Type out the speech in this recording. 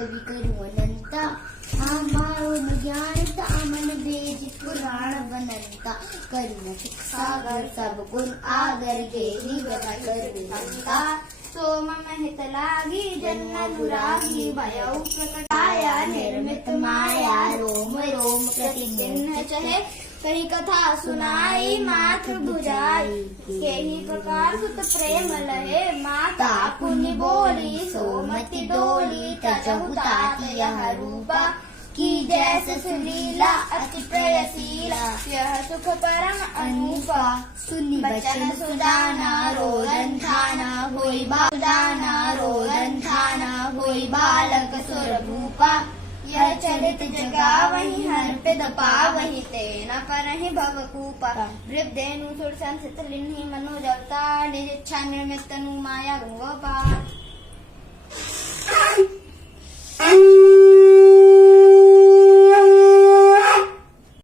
कवि करू अनंता मारो ज्ञानता मन बेज पुराण बनंता करुण सागर सब गुण आगर गेली गदा करुणंता सोम महित लागी जन्म दुरागी भयउ प्रकटाया निर्मित माया रोम रोम प्रतिदिन चहे कही कथा सुनाई मातृ बुझाई केही प्रकार सुत प्रेम लहे माता पुण्य बोली सोमति डोली तजहु ताति यह रूपा की जैसे सुलीला अति प्रेयसीला यह सुख परम अनूपा सुनि बचन सुदाना रोदन थाना होई बादाना रोदन थाना होई बालक सुर भूपा यह चरित जगा वही हर पिद पावहि तेना परहि भवकूपा वृद्धेनु सुर संसित लिन्हि मनोजवता निज इच्छा निर्मित तनु माया गोपा।